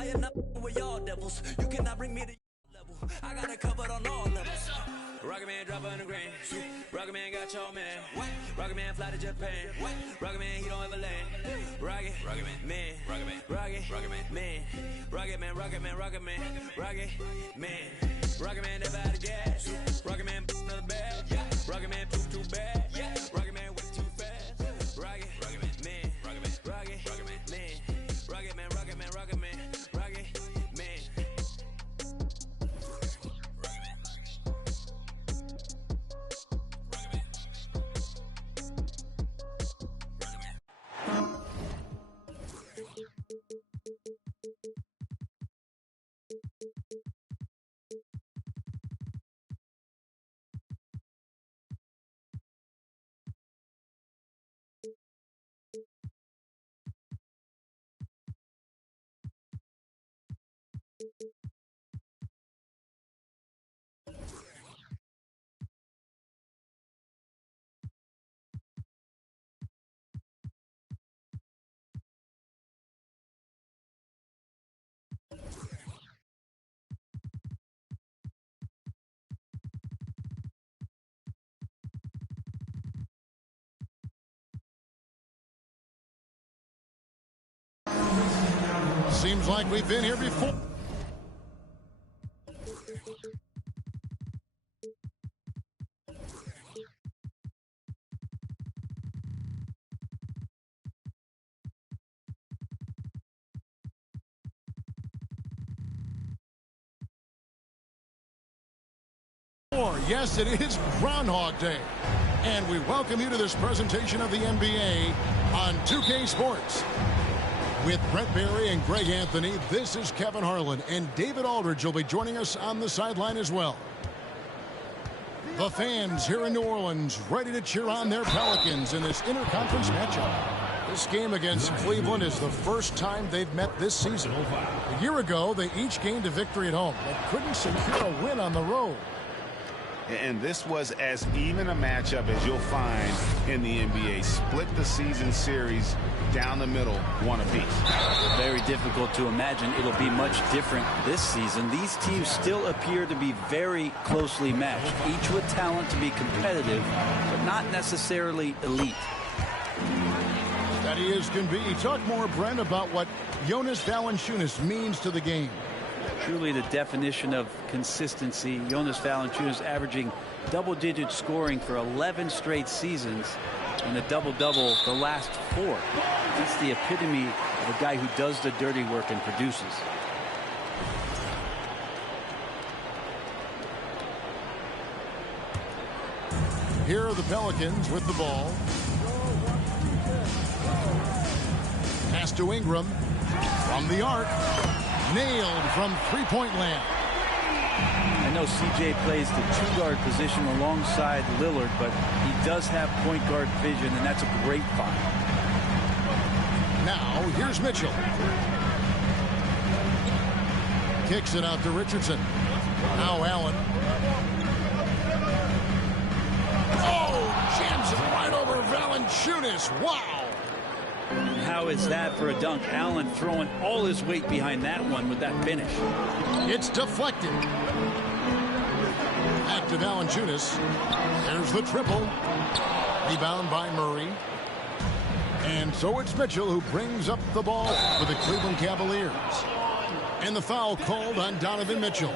I am not with y'all devils. You cannot bring me to level. I got it covered on all levels. Rocket Man drop on the grain. Rocket Man got your man. Rocket Man fly to Japan. Rocket Man, he don't ever land. Rocket Man, Rocket Man, Rocket Man, Rocket Man, Rocket Man, Rocket Man, Rocket Man, Rocket Man never out of gas. Rocket Man another bag. Rocket Man too bad. Rocket Man way too fast. Rocket Man, Rocket Man, Rocket Man, Rocket Man, Rocket Man, Rocket Man, Rocket Man. Seems like we've been here before. Yes, it is Groundhog Day. And we welcome you to this presentation of the NBA on 2K Sports. With Brent Barry and Greg Anthony, this is Kevin Harlan, and David Aldridge will be joining us on the sideline as well. The fans here in New Orleans ready to cheer on their Pelicans in this interconference matchup. This game against Cleveland is the first time they've met this season. A year ago, they each gained a victory at home, but couldn't secure a win on the road. And this was as even a matchup as you'll find in the NBA. Split the season series down the middle, one apiece. Very difficult to imagine it'll be much different this season. These teams still appear to be very closely matched, each with talent to be competitive, but not necessarily elite. Steady as can be. Talk more, Brent, about what Jonas Valanciunas means to the game. Truly the definition of consistency. Jonas Valanciunas averaging double-digit scoring for 11 straight seasons and a double-double the last 4. That's the epitome of a guy who does the dirty work and produces. Here are the Pelicans with the ball. Pass to Ingram from the arc. Nailed from three-point land. I know CJ plays the two-guard position alongside Lillard, but he does have point guard vision, and that's a great find. Now, here's Mitchell. Kicks it out to Richardson. Now Allen. Oh, jams it right over Valanciunas. Wow. How is that for a dunk? Allen throwing all his weight behind that one with that finish. It's deflected. Back to Valanciunas. There's the triple. Rebound by Murray. And so it's Mitchell who brings up the ball for the Cleveland Cavaliers. And the foul called on Donovan Mitchell.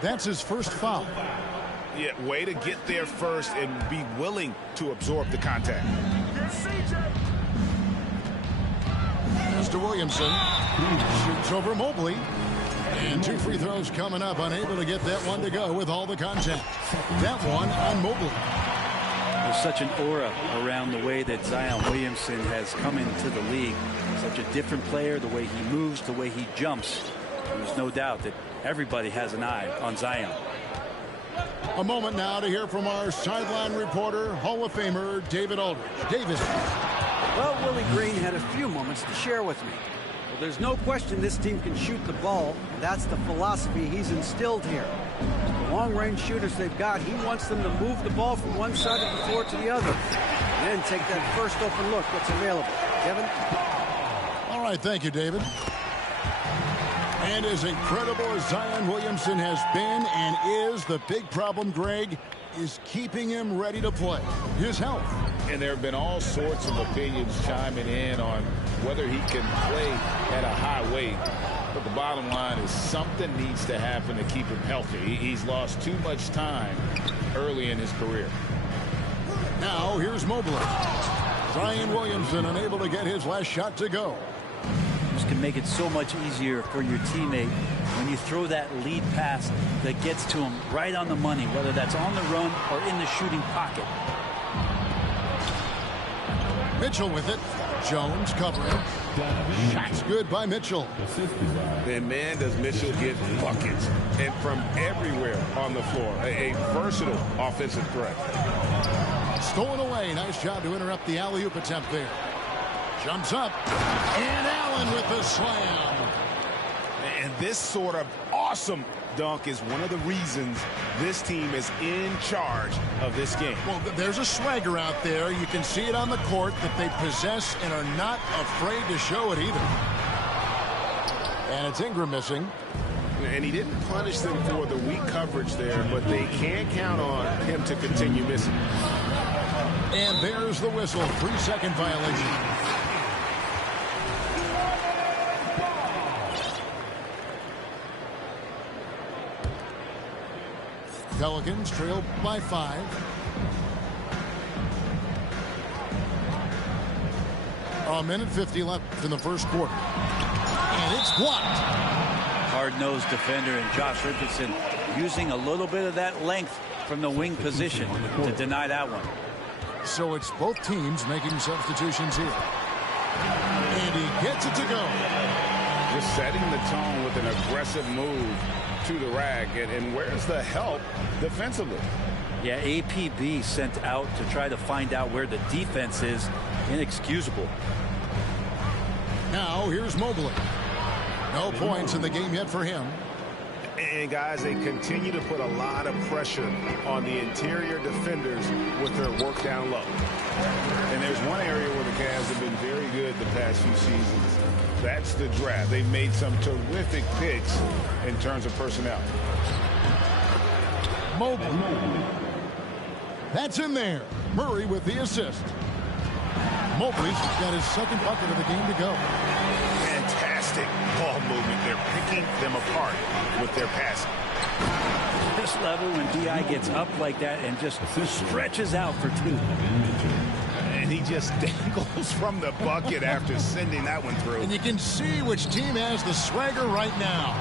That's his first foul. Yeah, way to get there first and be willing to absorb the contact. As to Williamson, shoots over Mobley. And 2 free throws coming up, unable to get that one to go with all the contact. That one on Mobley. There's such an aura around the way that Zion Williamson has come into the league. Such a different player, the way he moves, the way he jumps. There's no doubt that everybody has an eye on Zion. A moment now to hear from our sideline reporter, Hall of Famer David Aldridge. David. Well, Willie Green had a few moments to share with me. Well, there's no question this team can shoot the ball. That's the philosophy he's instilled here. The long-range shooters they've got, he wants them to move the ball from one side of the floor to the other. And then take that first open look that's available. Kevin? All right, thank you, David. And as incredible as Zion Williamson has been and is, the big problem, Greg, is keeping him ready to play. His health. And there have been all sorts of opinions chiming in on whether he can play at a high weight. But the bottom line is something needs to happen to keep him healthy. He's lost too much time early in his career. Now here's Mobley. Zion Williamson unable to get his last shot to go. This can make it so much easier for your teammate when you throw that lead pass that gets to him right on the money, whether that's on the run or in the shooting pocket. Mitchell with it. Jones covering. Shots good by Mitchell. And man, does Mitchell get buckets. And from everywhere on the floor. A versatile offensive threat. Stolen away. Nice job to interrupt the alley-oop attempt there. Jumps up. And Allen with the slam. And this sort of awesome dunk is one of the reasons this team is in charge of this game. Well, there's a swagger out there. You can see it on the court that they possess and are not afraid to show it either. And it's Ingram missing. And he didn't punish them for the weak coverage there, but they can't count on him to continue missing. And there's the whistle. 3-second violation. Pelicans trail by 5. A minute 50 left in the first quarter. And it's blocked. Hard-nosed defender and Josh Richardson using a little bit of that length from the wing position to deny that one. So it's both teams making substitutions here. And he gets it to go. Just setting the tone with an aggressive move to the rack. And where's the help defensively? Yeah, APB sent out to try to find out where the defense is. Inexcusable. Now here's Mobley. No points in the game yet for him. And guys, they continue to put a lot of pressure on the interior defenders with their work down low. And there's one area where the Cavs have been very good the past few seasons. That's the draft. They've made some terrific picks in terms of personnel. Mobley. That's in there. Murray with the assist. Mobley's got his second bucket of the game to go. Fantastic ball movement. They're picking them apart with their passing. This level, when D.I. gets up like that and just stretches out for two. And he just dangles from the bucket after sending that one through. And you can see which team has the swagger right now.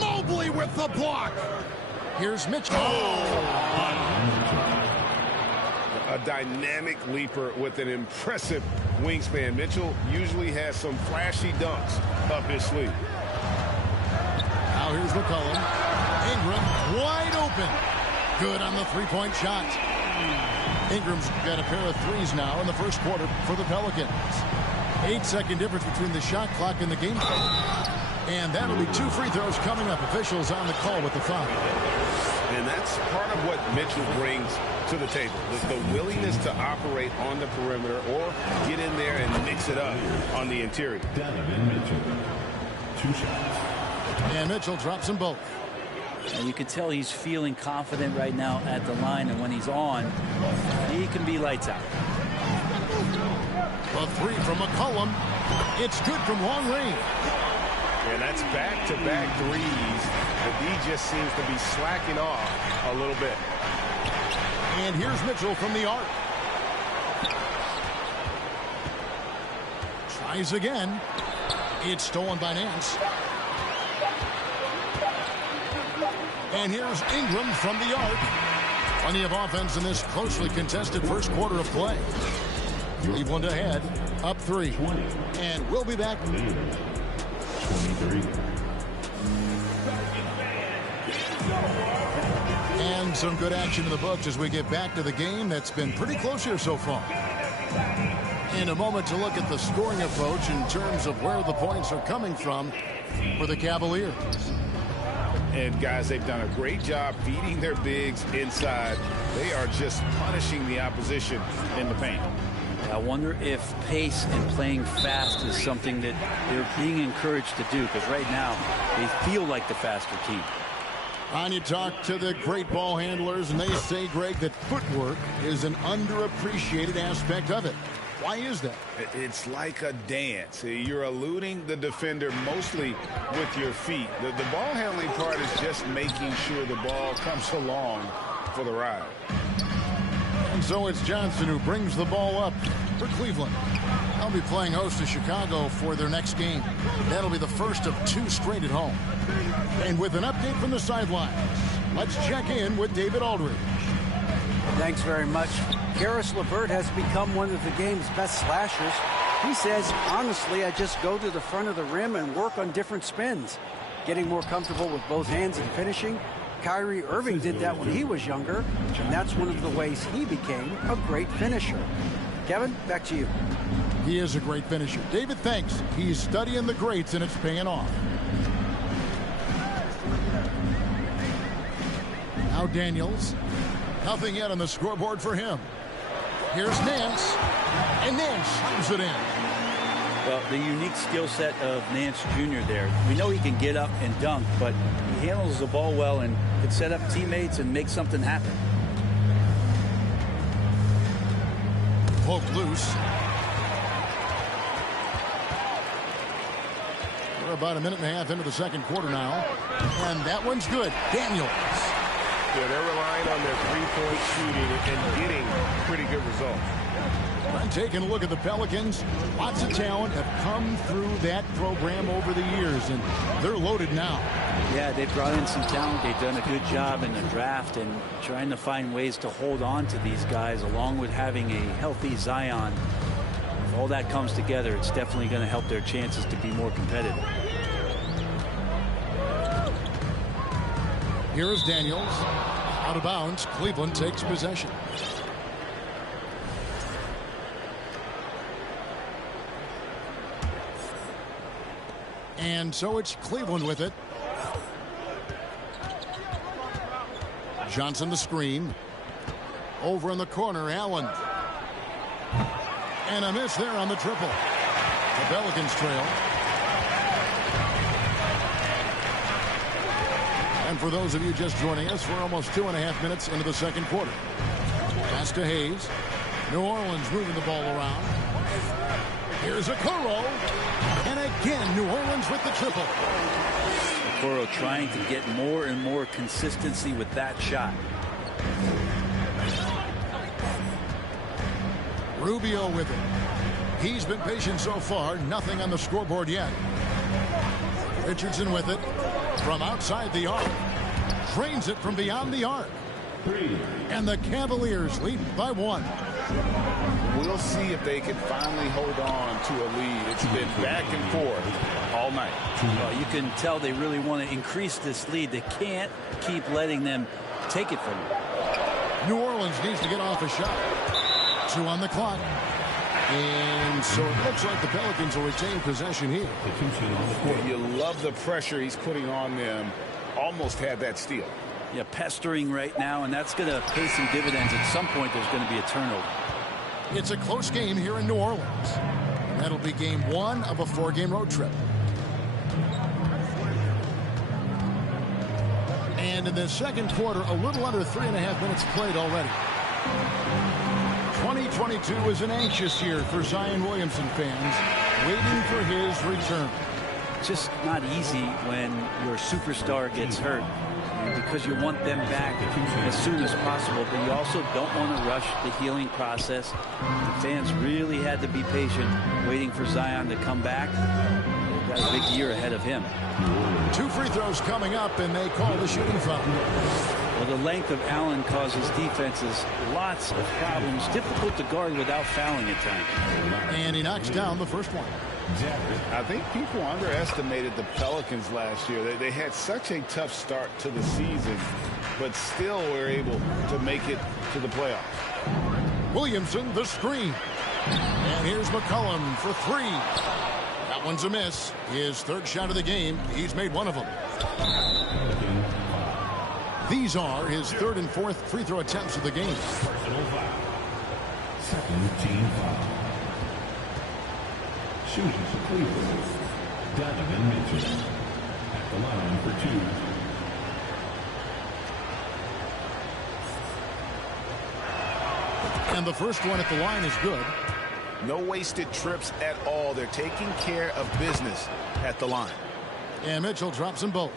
Mobley with the block. Here's Mitchell. A dynamic leaper with an impressive wingspan. Mitchell usually has some flashy dunks up his sleeve. Now here's McCollum. Ingram wide open. Good on the three-point shot. Ingram's got a pair of threes now in the first quarter for the Pelicans. 8-second difference between the shot clock and the game clock. And that'll be 2 free throws coming up. Officials on the call with the foul. And that's part of what Mitchell brings to the table. The willingness to operate on the perimeter or get in there and mix it up on the interior. Donovan Mitchell. 2 shots. And Mitchell drops them both. And you can tell he's feeling confident right now at the line, and when he's on, he can be lights out. A three from McCollum. It's good from long range. And that's back-to-back threes. The D just seems to be slacking off a little bit. And here's Mitchell from the arc. Tries again. It's stolen by Nance. And here's Ingram from the arc. Plenty of offense in this closely contested first quarter of play. Cleveland ahead, up 3. And we'll be back. 23. And some good action in the books as we get back to the game that's been pretty close here so far. In a moment to look at the scoring approach in terms of where the points are coming from for the Cavaliers. And guys, they've done a great job feeding their bigs inside. They are just punishing the opposition in the paint. I wonder if pace and playing fast is something that they're being encouraged to do, because right now they feel like the faster team. And you talk to the great ball handlers, and they say, Greg, that footwork is an underappreciated aspect of it. Why is that? It's like a dance. You're eluding the defender mostly with your feet. The ball handling part is just making sure the ball comes along for the ride. And so it's Johnson who brings the ball up for Cleveland. They'll be playing host to Chicago for their next game. That'll be the first of 2 straight at home. And with an update from the sidelines, let's check in with David Aldridge. Thanks very much. Karis LeVert has become one of the game's best slashers. He says, honestly, I just go to the front of the rim and work on different spins. Getting more comfortable with both hands and finishing. Kyrie Irving did that when he was younger, and that's one of the ways he became a great finisher. Kevin, back to you. He is a great finisher. David, thanks. He's studying the greats, and it's paying off. Now Daniels. Nothing yet on the scoreboard for him. Here's Nance, and Nance slams it in. Well, the unique skill set of Nance Jr. there. We know he can get up and dunk, but he handles the ball well and can set up teammates and make something happen. Poked loose. We're about a minute and a half into the second quarter now. And that one's good. Daniels. Yeah, they're relying on their three-point shooting and getting pretty good results. And taking a look at the Pelicans, lots of talent have come through that program over the years, and they're loaded now. Yeah, they've brought in some talent. They've done a good job in the draft and trying to find ways to hold on to these guys, along with having a healthy Zion. If all that comes together, it's definitely going to help their chances to be more competitive. Here is Daniels. Out of bounds. Cleveland takes possession. And so it's Cleveland with it. Johnson the screen. Over in the corner, Allen. And a miss there on the triple. The Pelicans trail. And for those of you just joining us, we're almost 2.5 minutes into the second quarter. Pass to Hayes. New Orleans moving the ball around. Here's Okoro. And again, New Orleans with the triple. Okoro trying to get more and more consistency with that shot. Rubio with it. He's been patient so far. Nothing on the scoreboard yet. Richardson with it. From outside the arc. Drains it from beyond the arc. And the Cavaliers lead by 1. We'll see if they can finally hold on to a lead. It's been back and forth all night. Well, you can tell they really want to increase this lead. They can't keep letting them take it from them. New Orleans needs to get off a shot. 2 on the clock. And so it looks like the Pelicans will retain possession here. You love the pressure he's putting on them. Almost had that steal. Yeah, pestering right now, and that's going to pay some dividends. At some point, there's going to be a turnover. It's a close game here in New Orleans. That'll be game 1 of a 4-game road trip. And in the second quarter, a little under 3.5 minutes played already. 2022 is an anxious year for Zion Williamson fans, waiting for his return. Just not easy when your superstar gets hurt, because you want them back as soon as possible, but you also don't want to rush the healing process. The fans really had to be patient, waiting for Zion to come back. They've got a big year ahead of him. 2 free throws coming up, and they call the shooting foul. Well, the length of Allen causes defenses lots of problems. Difficult to guard without fouling at times. And he knocks down the first one. I think people underestimated the Pelicans last year. They had such a tough start to the season, but still were able to make it to the playoffs. Williamson, the screen. And here's McCollum for 3. That one's a miss. His 3rd shot of the game. He's made 1 of them. These are his 3rd and 4th free throw attempts of the game. Second team foul. Shooting for Cleveland, Donovan Mitchell. At the line for 2. And the first one at the line is good. No wasted trips at all. They're taking care of business at the line. And Mitchell drops them both.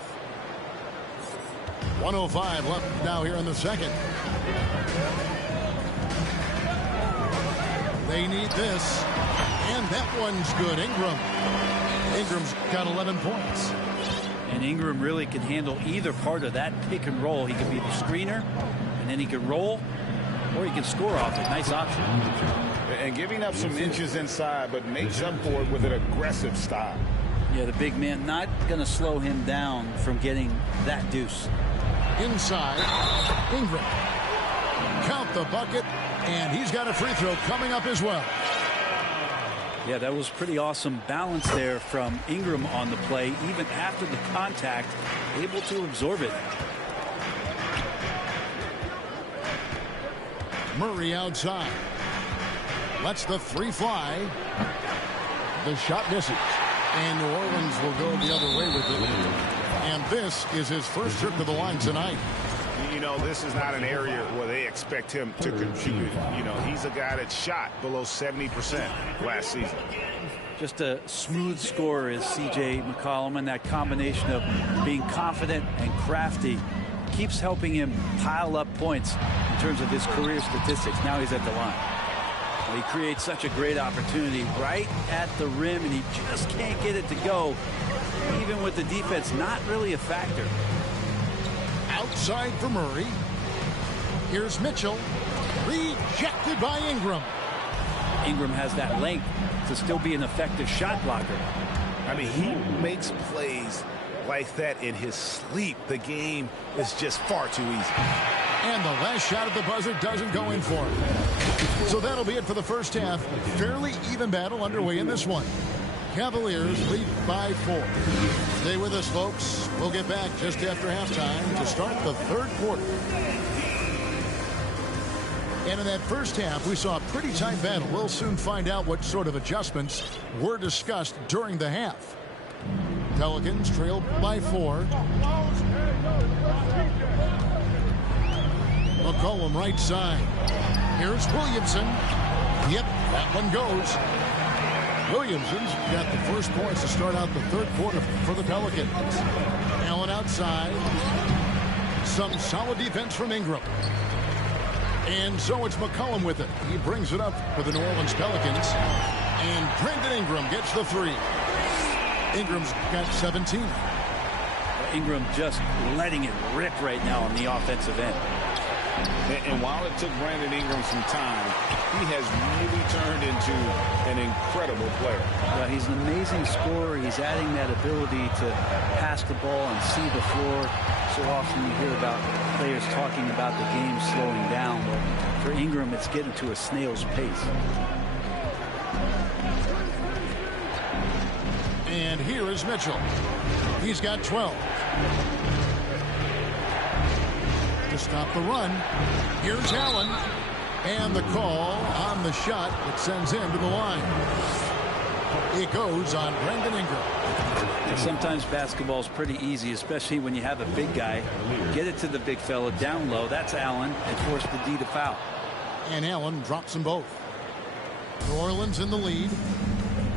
1:05 left now here in the second. They need this. And that one's good. Ingram's got 11 points. And Ingram really can handle either part of that pick and roll. He can be the screener, and then he can roll, or he can score off it. Nice option. And giving up some inches inside, but makes up for it with an aggressive style. Yeah, the big man not going to slow him down from getting that deuce. Inside, Ingram. Count the bucket, and he's got a free throw coming up as well. Yeah, that was pretty awesome balance there from Ingram on the play, even after the contact, able to absorb it. Murray outside. Lets the three fly. The shot misses. And New Orleans will go the other way with it. And this is his first trip to the line tonight. You know, this is not an area where they expect him to contribute. You know, he's a guy that shot below 70% last season. Just a smooth scorer is C.J. McCollum, and that combination of being confident and crafty keeps helping him pile up points in terms of his career statistics. Now he's at the line. Well, he creates such a great opportunity right at the rim, and he just can't get it to go, even with the defense not really a factor. Outside for Murray. Here's Mitchell. Rejected by Ingram. Ingram has that length to still be an effective shot blocker. I mean, he makes plays like that in his sleep. The game is just far too easy. And the last shot at the buzzer doesn't go in for him. So that'll be it for the first half. Fairly even battle underway in this one. Cavaliers lead by 4. Stay with us, folks. We'll get back just after halftime to start the third quarter. And in that first half, we saw a pretty tight battle. We'll soon find out what sort of adjustments were discussed during the half. Pelicans trailed by 4. McCollum right side. Here's Williamson. Yep, that one goes. Williamson's got the first points to start out the third quarter for the Pelicans. Allen outside. Some solid defense from Ingram. And so it's McCollum with it. He brings it up for the New Orleans Pelicans. And Brandon Ingram gets the 3. Ingram's got 17. Ingram just letting it rip right now on the offensive end. And while it took Brandon Ingram some time, he has really turned into an incredible player. Yeah, he's an amazing scorer. He's adding that ability to pass the ball and see the floor. So often you hear about players talking about the game slowing down. But for Ingram, it's getting to a snail's pace. And here is Mitchell. He's got 12. To stop the run, here's Allen. And the call on the shot that sends him to the line. It goes on Brandon Ingram. And sometimes basketball is pretty easy, especially when you have a big guy. Get it to the big fella down low. That's Allen, and force the D to foul. And Allen drops them both. New Orleans in the lead.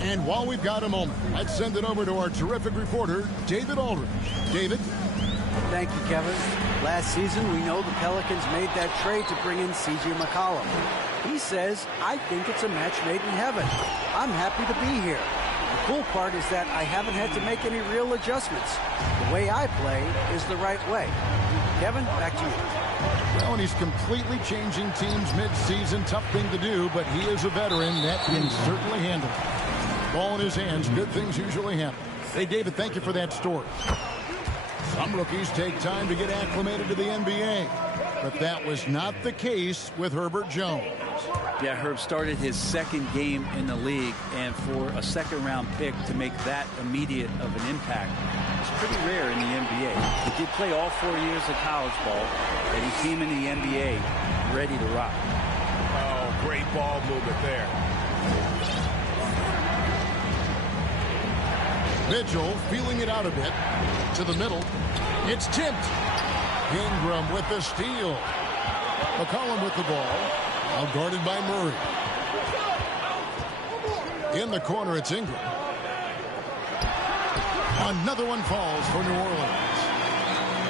And while we've got a moment, let's send it over to our terrific reporter, David Aldridge. David? Thank you, Kevin. Last season, we know the Pelicans made that trade to bring in C.J. McCollum. He says, I think it's a match made in heaven. I'm happy to be here. The cool part is that I haven't had to make any real adjustments. The way I play is the right way. Kevin, back to you. Well, and he's completely changing teams mid-season. Tough thing to do, but he is a veteran. That can certainly handle it. Ball in his hands. Good things usually happen. Hey, David, thank you for that story. Some rookies take time to get acclimated to the NBA, but that was not the case with Herbert Jones. Yeah, Herb started his second game in the league, and for a second-round pick to make that immediate of an impact is pretty rare in the NBA. He did play all 4 years of college ball, and he came in the NBA ready to rock. Oh, great ball movement there. Mitchell feeling it out a bit to the middle. It's tipped. Ingram with the steal. McCollum with the ball. Now guarded by Murray. In the corner, it's Ingram. Another one falls for New Orleans.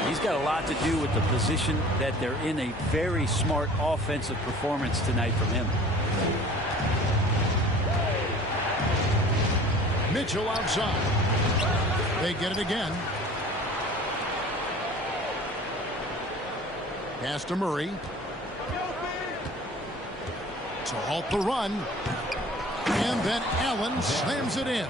He's got a lot to do with the position that they're in. A very smart offensive performance tonight from him. Mitchell outside. They get it again. Pass to Murray. To halt the run. And then Allen slams it in.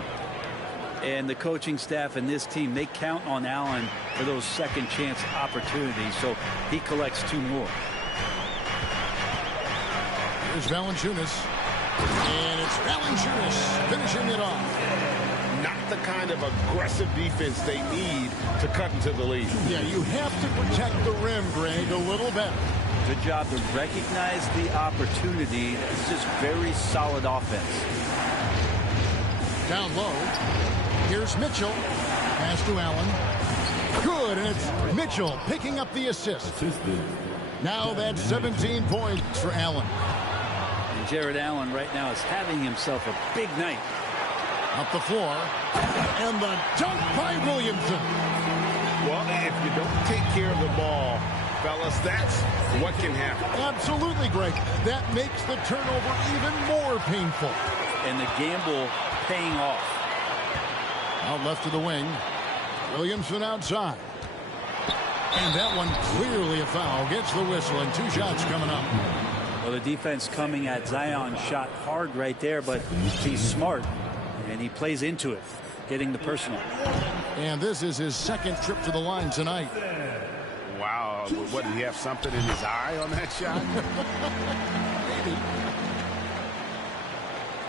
And the coaching staff and this team, they count on Allen for those second chance opportunities. So he collects 2 more. Here's Valanciunas. And it's Valanciunas finishing it off. Not the kind of aggressive defense they need to cut into the lead. Yeah, you have to protect the rim, Greg, a little better. Good job to recognize the opportunity. This is very solid offense. Down low. Here's Mitchell. Pass to Allen. Good, and it's Mitchell picking up the assist. Now that's 17 points for Allen. And Jared Allen right now is having himself a big night. Up the floor. And the dunk by Williamson. Well, if you don't take care of the ball, fellas, that's what can happen. Absolutely, Greg. That makes the turnover even more painful. And the gamble paying off. Out left to the wing. Williamson outside. And that one clearly a foul. Gets the whistle, and 2 shots coming up. Well, the defense coming at Zion shot hard right there, but he's smart, and he plays into it, getting the personal. And this is his second trip to the line tonight. Wow. What, did he have something in his eye on that shot? Maybe.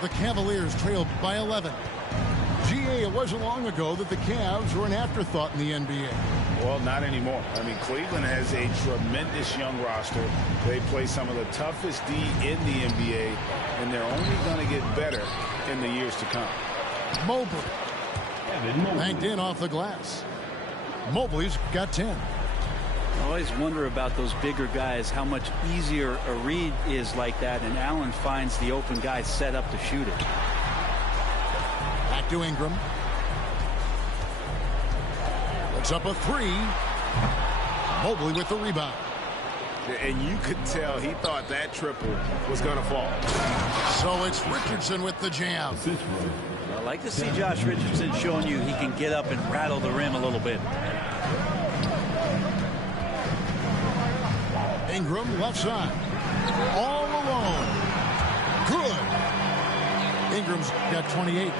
The Cavaliers trailed by 11. GA, it wasn't long ago that the Cavs were an afterthought in the NBA. Well, not anymore. I mean, Cleveland has a tremendous young roster. They play some of the toughest D in the NBA, and they're only going to get better in the years to come. Mobley. Banked in off the glass. Mobley's got 10. I always wonder about those bigger guys, how much easier a read is like that, and Allen finds the open guy set up to shoot it. Back to Ingram. Puts up a 3. Mobley with the rebound. And you could tell he thought that triple was going to fall. So it's Richardson with the jam. I like to see Josh Richardson showing you he can get up and rattle the rim a little bit. Ingram left side. All alone. Good. Ingram's got 28.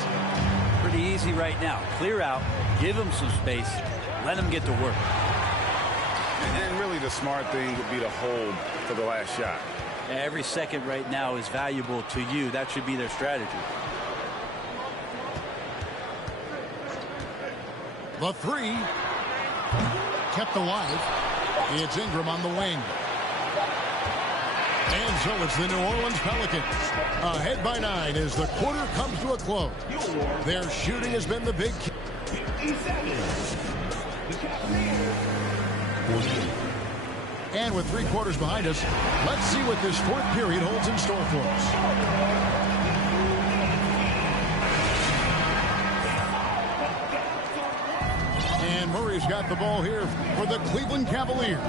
Pretty easy right now. Clear out. Give him some space. Let him get to work. And really the smart thing would be to hold for the last shot. Every second right now is valuable to you. That should be their strategy. The 3. Kept alive. It's Ingram on the wing. And so it's the New Orleans Pelicans. Ahead by 9 as the quarter comes to a close. Their shooting has been the big key. And with 3 quarters behind us, let's see what this 4th period holds in store for us. And Murray's got the ball here for the Cleveland Cavaliers.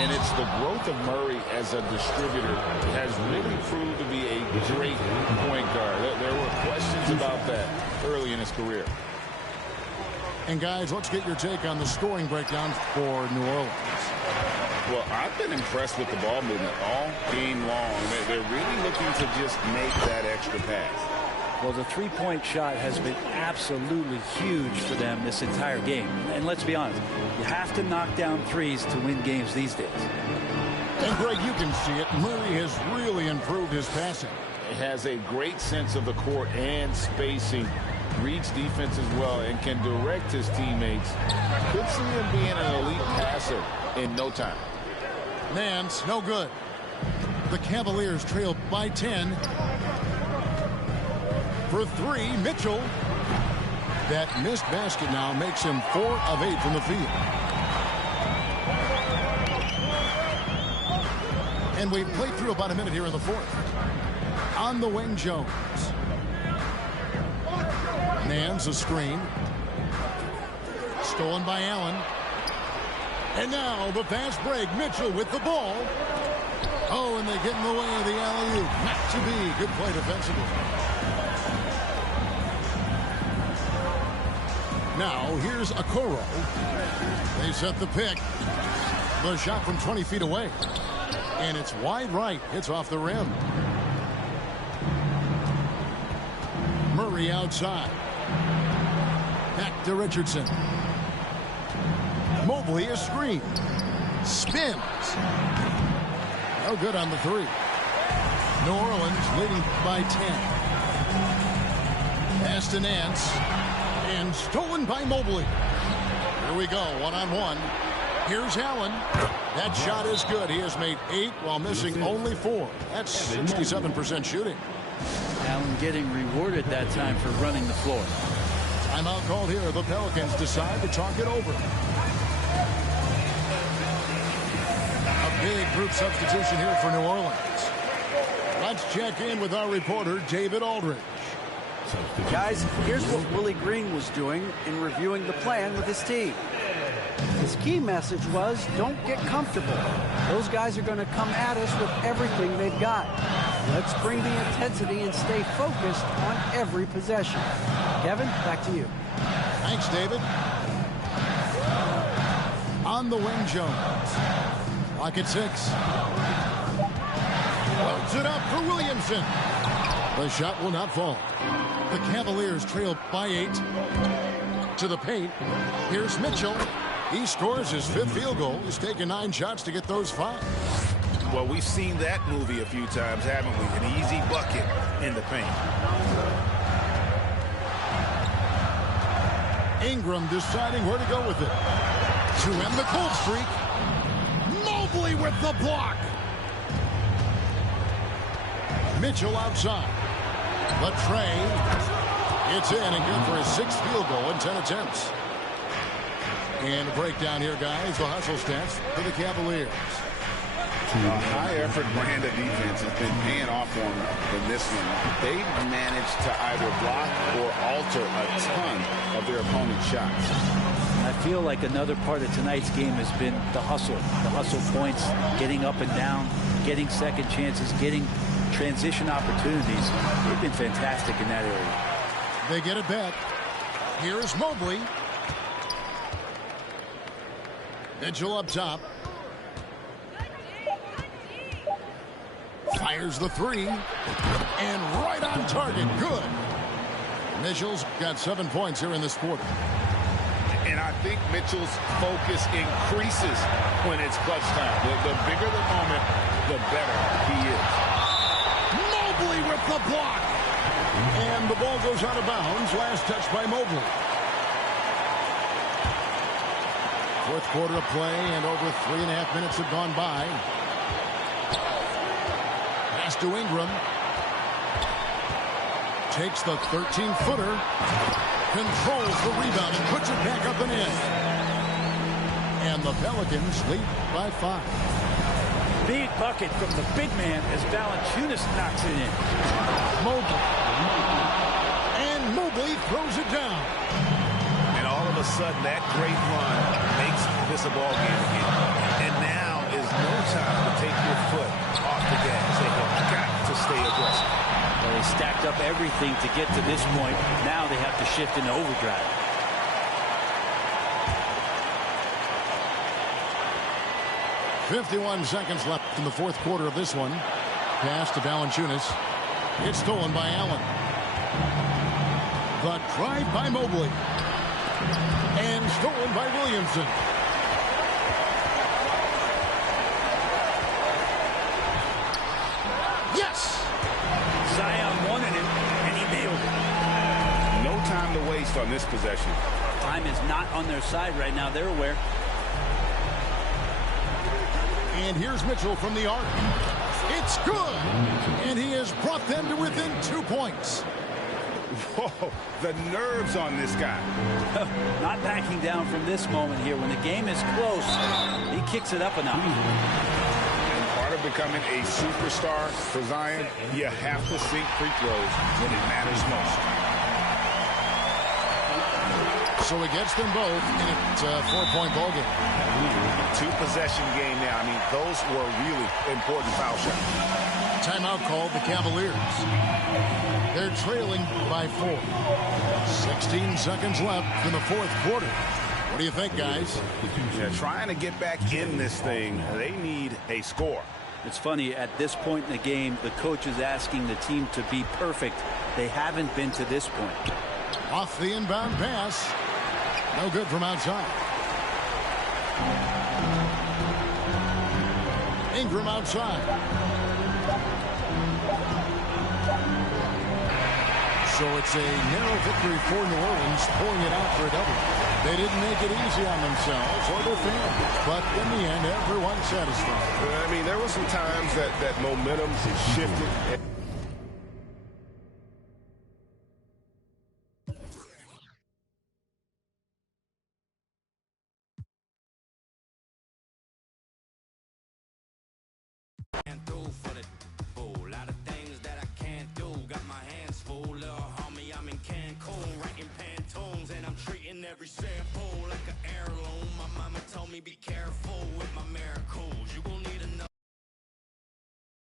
And it's the growth of Murray as a distributor has really proved to be a great point guard. There were questions about that early in his career. And guys, let's get your take on the scoring breakdown for New Orleans. Well, I've been impressed with the ball movement all game long. They're really looking to just make that extra pass. Well, the three-point shot has been absolutely huge for them this entire game. And let's be honest, you have to knock down threes to win games these days. And Greg, you can see it. Murray has really improved his passing. He has a great sense of the court and spacing. Reads defense as well and can direct his teammates. Could see him being an elite passer in no time. Nance, no good. The Cavaliers trail by 10. For 3, Mitchell. That missed basket now makes him 4 of 8 from the field. And we've played through about a minute here in the fourth. On the wing, Jones. Nance, a screen. Stolen by Allen. And now the fast break. Mitchell with the ball. Oh, and they get in the way of the alley-oop. Not to be. Good play defensively. Now, here's Okoro. They set the pick. The shot from 20 feet away. And it's wide right. It's off the rim. Murray outside. Back to Richardson. Mobley a screen. Spins. No good on the 3. New Orleans leading by 10. Pass to Nance. And stolen by Mobley. Here we go, one-on-one. Here's Allen. That shot is good. He has made 8 while missing only 4. That's 67% shooting. Allen getting rewarded that time for running the floor. Timeout called here. The Pelicans decide to talk it over. A big group substitution here for New Orleans. Let's check in with our reporter, David Aldridge. Guys, here's what Willie Green was doing in reviewing the plan with his team. His key message was, don't get comfortable. Those guys are going to come at us with everything they've got. Let's bring the intensity and stay focused on every possession. Kevin, back to you. Thanks, David. On the wing, Jones. Lock at 6. Loads it up for Williamson. The shot will not fall. The Cavaliers trail by 8. To the paint. Here's Mitchell. He scores his 5th field goal. He's taken 9 shots to get those 5. Well, we've seen that movie a few times, haven't we? An easy bucket in the paint. Ingram deciding where to go with it. To end the cold streak. Mobley with the block. Mitchell outside. Latrey. It's in and good for his 6th field goal in 10 attempts. And a breakdown here, guys. The hustle stats for the Cavaliers. A high-effort brand of defense has been paying off for them in this one. They've managed to either block or alter a ton of their opponent's shots. I feel like another part of tonight's game has been the hustle. The hustle points, getting up and down, getting second chances, getting transition opportunities. They've been fantastic in that area. They get it back. Here's Mobley. Mitchell up top. Fires the 3. And right on target. Good. Mitchell's got 7 points here in this quarter. And I think Mitchell's focus increases when it's clutch time. The bigger the moment, the better he is. Mobley with the block. And the ball goes out of bounds. Last touch by Mobley. 4th quarter of play, and over 3.5 minutes have gone by. Pass to Ingram. Takes the 13-footer. Controls the rebound and puts it back up and in. And the Pelicans lead by 5. Big bucket from the big man as Valanciunas knocks it in. Mobley. And Mobley throws it down. And all of a sudden, that great run makes this a ball game again. And now is no time to take your foot off the gas. They have got to stay aggressive. Well, they stacked up everything to get to this point. Now they have to shift into overdrive. .51 seconds left in the 4th quarter of this one. Pass to Valanciunas. It's stolen by Allen. The drive by Mobley. And stolen by Williamson. Yes! Zion wanted it, and he nailed it. No time to waste on this possession. Time is not on their side right now. They're aware. And here's Mitchell from the arc. It's good. And he has brought them to within 2 points. Whoa, the nerves on this guy. Not backing down from this moment here. When the game is close, he kicks it up a notch. And part of becoming a superstar for Zion, you have to sink free throws when it matters most. So he gets them both, and it's a 4-point ball game. 2-possession game now. I mean, those were really important foul shots. Timeout called the Cavaliers. They're trailing by 4. 16 seconds left in the fourth quarter. What do you think, guys? Yeah, trying to get back in this thing, they need a score. It's funny, at this point in the game, the coach is asking the team to be perfect. They haven't been to this point. Off the inbound pass. No good from outside. Ingram outside. So it's a narrow victory for New Orleans, pulling it out for a double. They didn't make it easy on themselves or their fans, but in the end, everyone's satisfied. I mean, there were some times that momentum shifted.